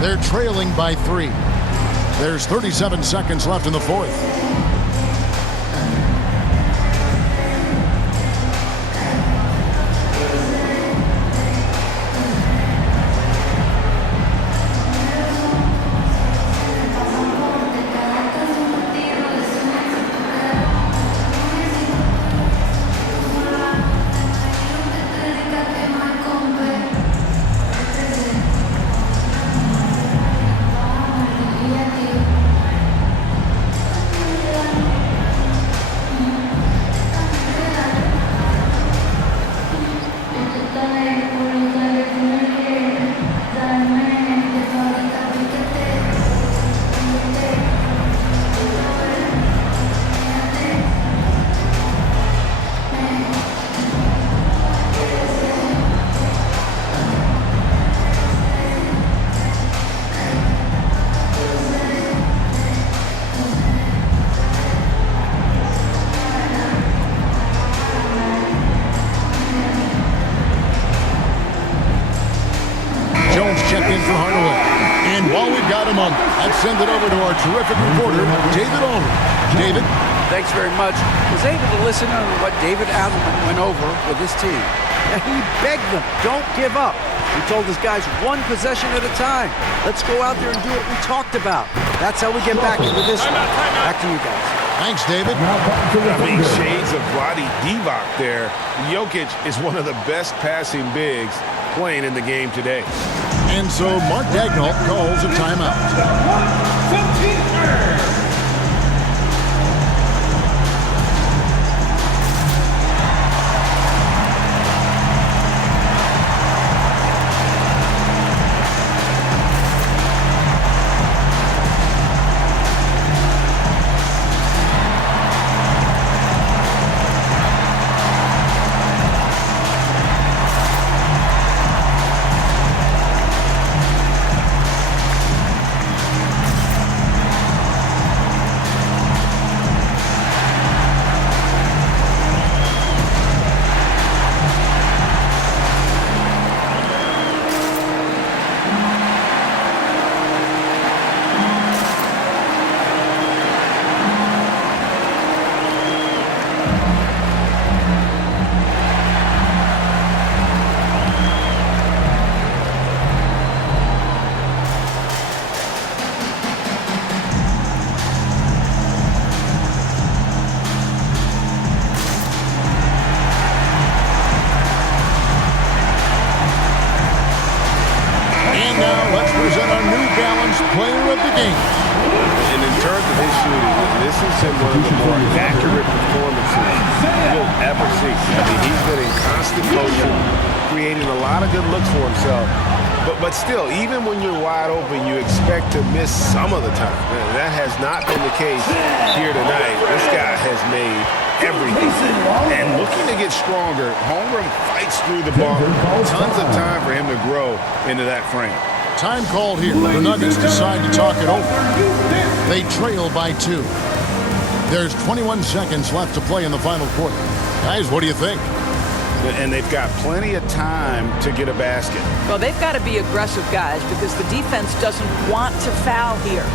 They're trailing by 3. There's 37 seconds left in the fourth. Let's send it over to our terrific reporter, David Olin. David? Thanks very much. I was able to listen to what David Adelman went over with his team. And he begged them, don't give up. He told his guys one possession at a time. Let's go out there and do what we talked about. That's how we get back into this one. Back to you guys. Thanks, David. I mean, shades of Vlade Divac there. Jokic is one of the best passing bigs playing in the game today. And so Mark Daigneault calls a timeout. Player of the game. And in terms of his shooting, this is one of the more accurate performances you'll ever see. I mean, he's been in constant motion, creating a lot of good looks for himself. But still, even when you're wide open, you expect to miss some of the time. And that has not been the case here tonight. This guy has made everything. And looking to get stronger, Holmgren fights through the ball. Tons of time for him to grow into that frame. Time called here. The Nuggets decide to talk it over. They trail by 2. There's 21 seconds left to play in the final quarter. Guys, what do you think? And they've got plenty of time to get a basket. Well, they've got to be aggressive, guys, because the defense doesn't want to foul here.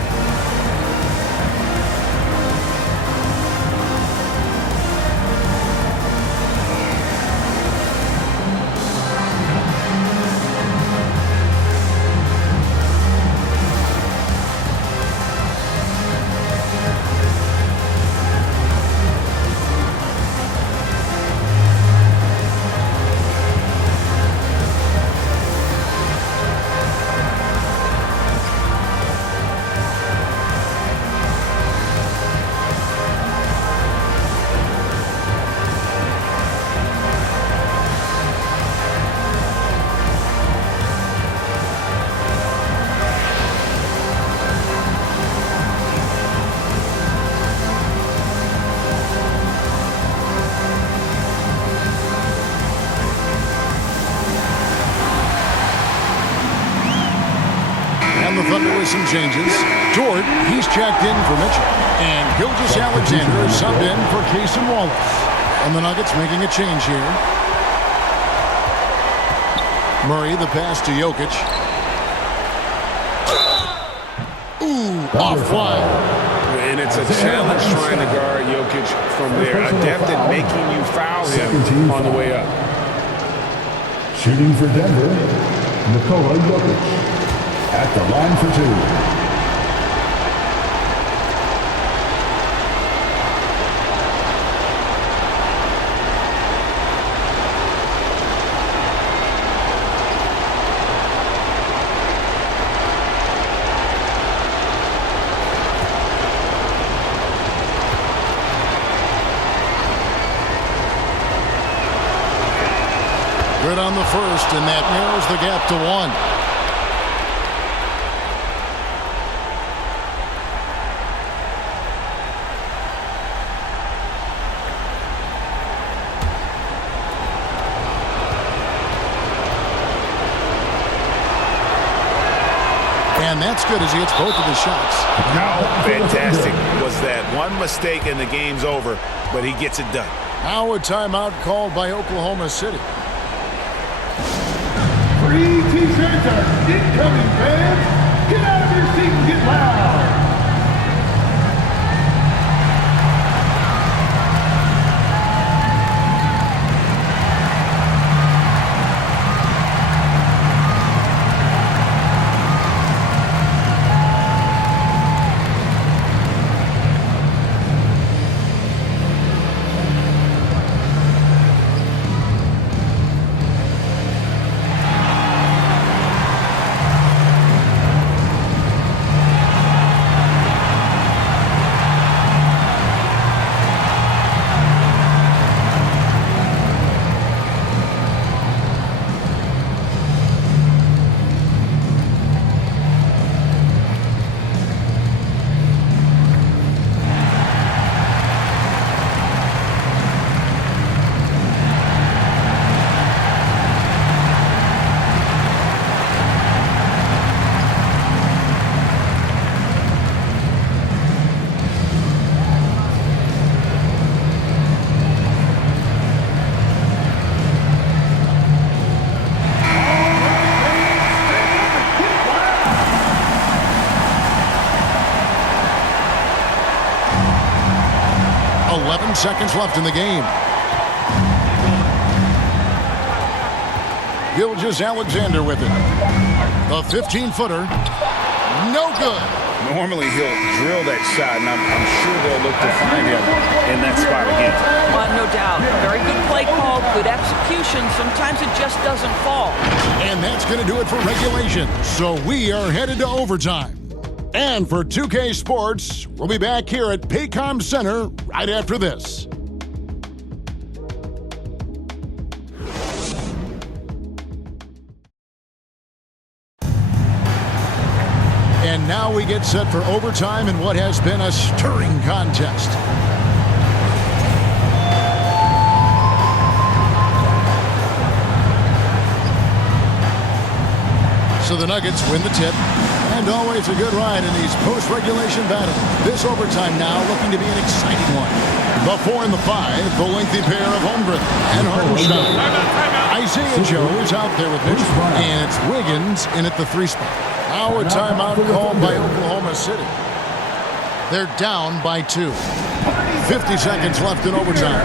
Some changes. Jordan, he's checked in for Mitchell. And Gilgeous-Alexander is subbed in for Cason Wallace. And the Nuggets making a change here. Murray, the pass to Jokic. offline. And it's a challenge trying to guard Jokic from there. Adept at making you foul him on the way up. Shooting for Denver, Nikola Jokic at the line for two. Good on the first, and that narrows the gap to one. And that's good as he hits both of his shots. How fantastic was that? One mistake and the game's over, but he gets it done. Now a timeout called by Oklahoma City. Free t-shirts are incoming, fans. Get out of your seat and get loud. Seconds left in the game. Gilgeous-Alexander with it. A 15-footer. No good. Normally he'll drill that shot, and I'm sure they'll look to find him in that spot again. Well, no doubt. Very good play call, good execution. Sometimes it just doesn't fall. And that's going to do it for regulation. So we are headed to overtime. And for 2K Sports, we'll be back here at Paycom Center right after this. And now we get set for overtime in what has been a stirring contest. So the Nuggets win the tip. And always a good ride in these post-regulation battles. This overtime now looking to be an exciting one. The 4 and the 5, the lengthy pair of Holmgren and Hartenstein. Isaiah Joe is out there with Mitchell, and it's Wiggins in at the 3 spot. Now a timeout called by Oklahoma City. They're down by 2. 50 seconds left in overtime.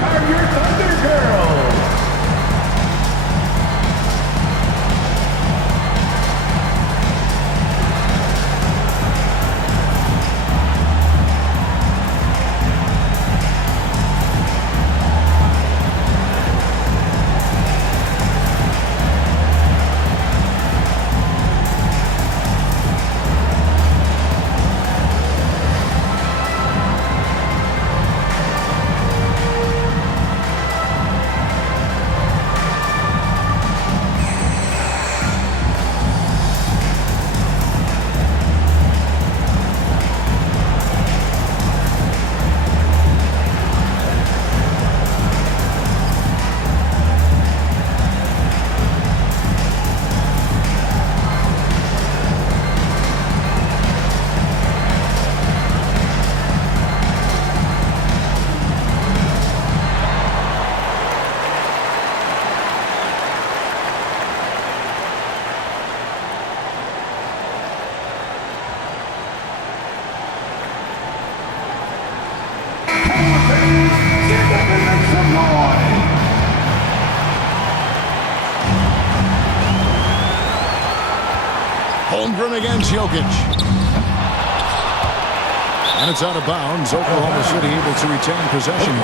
Holmgren against Jokic. And it's out of bounds. Oklahoma City able to retain possession.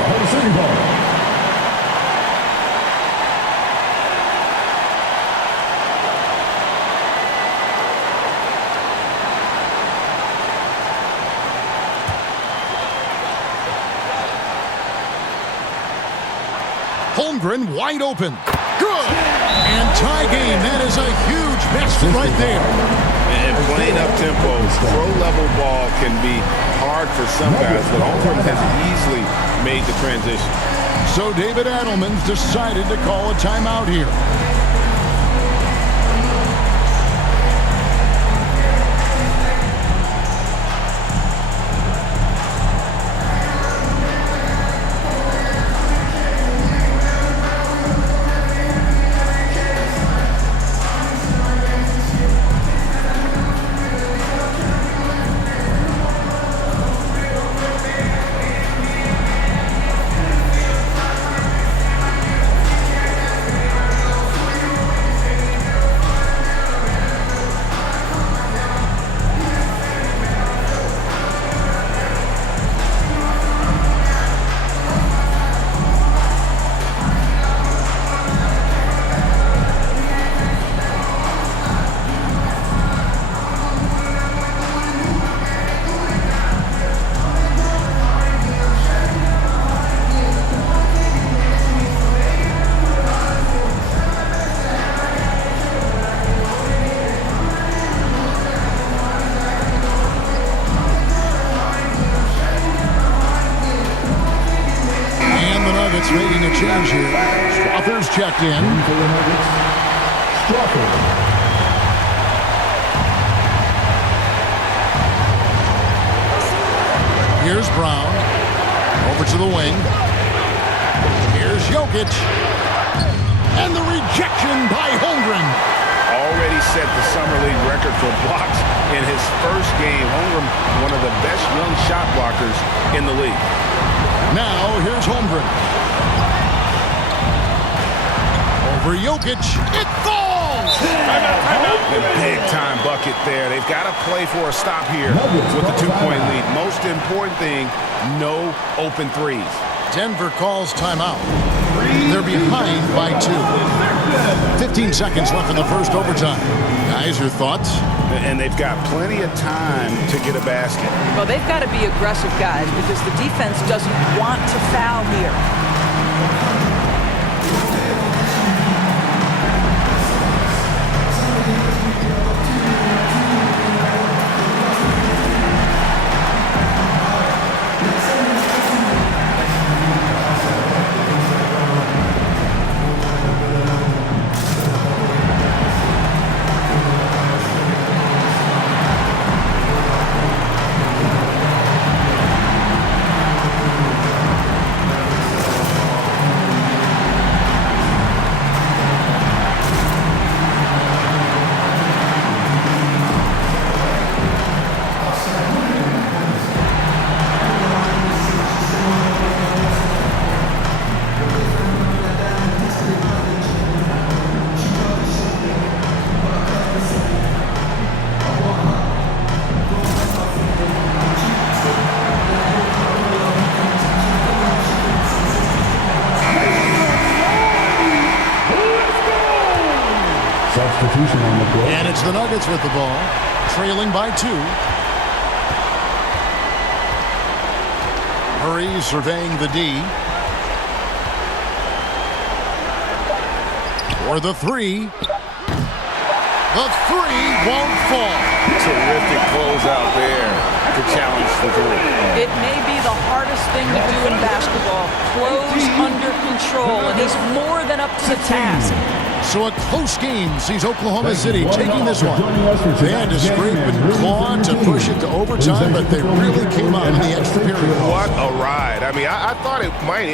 Holmgren wide open. Good. And tie game. That is a huge basket right there. And playing up tempo, pro-level ball can be hard for some guys, but Holmgren has easily made the transition. So David Adelman's decided to call a timeout here. Making a change here. Strother's checked in. Here's Brown. Over to the wing. Here's Jokic. And the rejection by Holmgren. Already set the Summer League record for blocks in his first game. Holmgren, one of the best young shot blockers in the league. Now, here's Holmgren. For Jokic, it falls! The big-time bucket there. They've got to play for a stop here with the two-point lead. Most important thing, no open threes. Denver calls timeout. They're behind by 2. 15 seconds left in the first overtime. Guys, your thoughts? And they've got plenty of time to get a basket. Well, they've got to be aggressive, guys, because the defense doesn't want to foul here. Substitution on the floor. And it's the Nuggets with the ball, trailing by 2. Murray surveying the D. For the 3. The 3 won't fall. Terrific closeout there to challenge the 3. It may be the hardest thing to do in basketball. Close under control, and he's more than up to the task. So a close game sees Oklahoma City taking this one. They had to scrape and claw to push it to overtime, but they really came out in the extra period. What a ride. I mean, I thought it might end.